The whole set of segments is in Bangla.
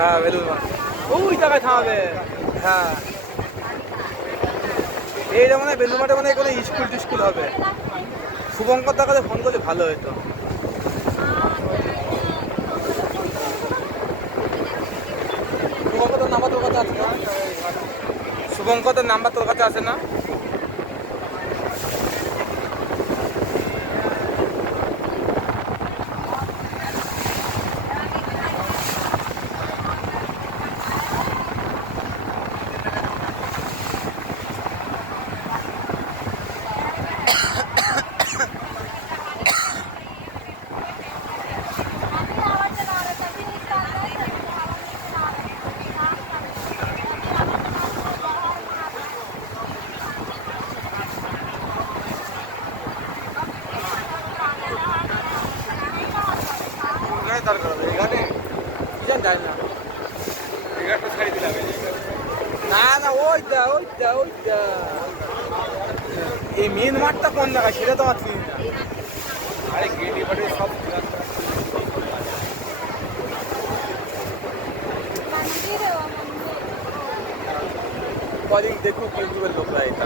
হ্যাঁ বেলুন মাঠ ওই জায়গায় থামাবে। হ্যাঁ এই যেমন বেলুন মাঠে মানে কোনো স্কুল টিস্কুল হবে। শুভঙ্কর দার কাছে ফোন করলে ভালো হতো। শুভঙ্কর নাম্বার তোর কাছে আছে না? শুভঙ্কর নাম্বার তোর কাছে আছে না? দরকার হবে এখানে যায় না ছাড়ি দিলাম না না ওইটা এই মেন মাঠটা কোন জায়গায় সেটা তো আমার চিনি না। আরে গেলি বাড়ি সব কদিন দেখুক ইউটিউবের লোকরা এটা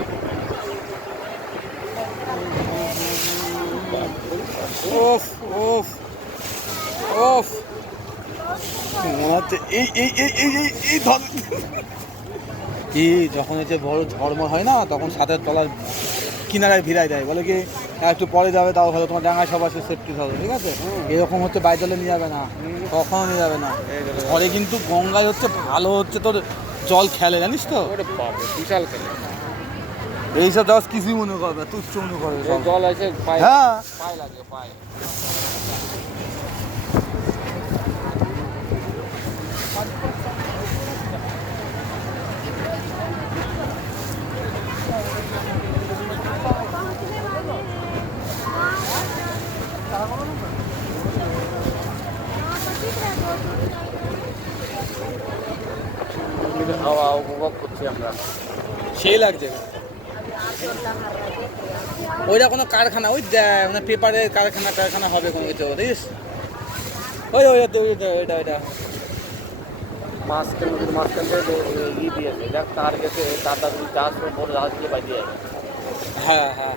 ওফ ওফ ওফ মনে হচ্ছে এই যখন হচ্ছে বড় ঝড়মড় হয় না তখন সাথে তলার কিনারায় ভিড়ায় দেয় বলে কি একটু পরে যাবে তাও ভালো তোমার ডাঙায় সব আছে সেফটি থাকবে ঠিক আছে। এরকম হচ্ছে বাইরে জলে নিয়ে যাবে না কখনো নিয়ে যাবে না। ঘরে কিন্তু গঙ্গায় হচ্ছে ভালো হচ্ছে তোর জল খেলে জানিস তো বিশাল খেলে এইসব যাওয়া কিছুই মনে করবে তুচ্ছ মনে করবে জল আছে হ্যাঁ পায়ে লাগে পায়ে। হাওয়া উপভোগ করছি আমরা সেই লাগছে। ওইটা কোনো কারখানা ওই মানে পেপারের কারখানা হবে কোনো কিছু বুঝিস ওই ওইটা মাঝখান নদীর মাঝখান থেকে ই দিয়েছে দেখ তার গেছে তার গাছ বড় জাহাজ দিয়ে বাজিয়ে হ্যাঁ হ্যাঁ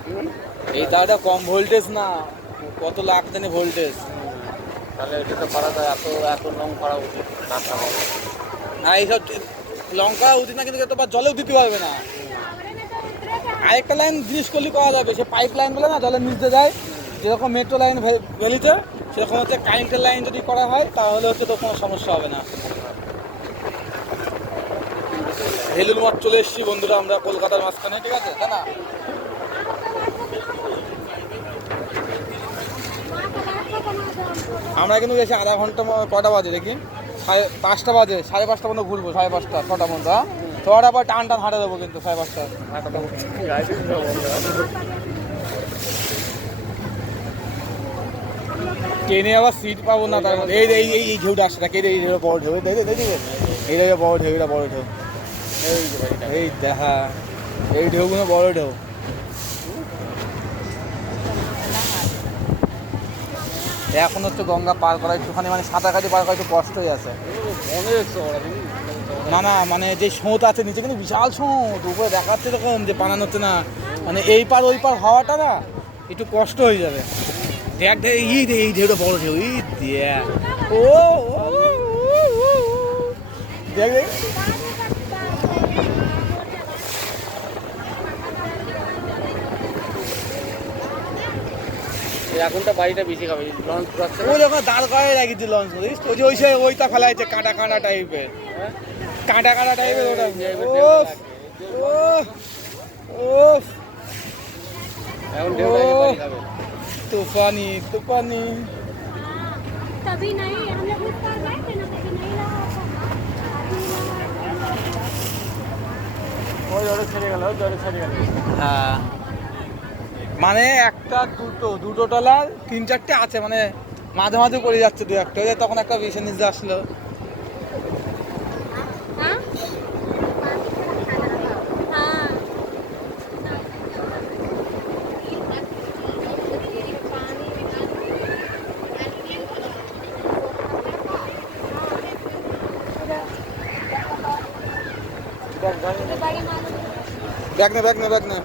এই তারটা কম ভোল্টেজ না কত লাখ জানি ভোল্টেজ তাহলে এটা তো করা যায় এত লং করা উচিত না এইসব লঙ্কা উচিত না কিন্তু তো জলেও দিতে পারবে না। আরেকটা লাইন জিনিস করলে করা যাবে সে পাইপ লাইন বলে না জলের নিচে যায় যেরকম মেট্রো লাইন ভ্যালিতে সেরকম হচ্ছে কারেন্টের লাইন যদি করা হয় তাহলে হচ্ছে তো কোনো সমস্যা হবে না। বেলুন মাঠ চলে এসেছি বন্ধুরা আমরা কলকাতার মাঝখানে ঠিক আছে তাই না। আমরা কিন্তু বেশি আধা ঘন্টা কটা বাজে দেখি 5:30 বাজে 5:30 পর্যন্ত ঘুরবো 5:30 6টা পর্যন্ত ছটা পর টান হাঁটা দেবো কিন্তু 5:30 ট্রেনে আবার সিট পাবো না তার মধ্যে এই ঢেউটা আসছে না এই বড় ঢেউ এই বড় ঢেউ এটা বড় ঢেউ এই দেখা এই ঢেউগুলো বড় ঢেউ। এখন হচ্ছে গঙ্গা পার করা একটুখানি মানে সাঁতার কাটি পার করা একটু কষ্টই আছে না না মানে যে স্রোত আছে নিচে কিন্তু বিশাল স্রোত উপরে দেখাচ্ছে তখন যে বানানো হচ্ছে না মানে এই পার ওই পার হওয়াটা না একটু কষ্ট হয়ে যাবে। দেখ এই ঢেউটা বড় ঢেউ দিয়ে ও দেখ দেখ এখনটা বাড়িটা বেশি খাবে লঞ্চ ওই যখন দাঁড় করাই লাগিয়েছে লঞ্চ ওই যে ওইটা ফেলা হয়েছে কাঁটা টাইপের কাঁটা টাইপের ওটা तूफानी तभी नहीं हम लोग उस पार गए थे ना तभी नहीं लगा হ্যাঁ মানে একটা দুটো টলার 3-4টে আছে মানে মাঝে মাঝে পড়ে যাচ্ছে 2-1টা তখন একটা বেশি নিচে আসলো ব্যাগ নে ব্যাগ নে ব্যাগ নে।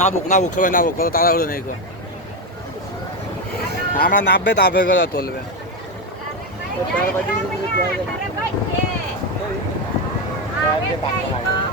নাবুক নাবুক সবাই নাবুক, কত তাড়াহুড়ো নেই গো। আমরা নাববে তারপরে করে তুলবে। अरे भाई ये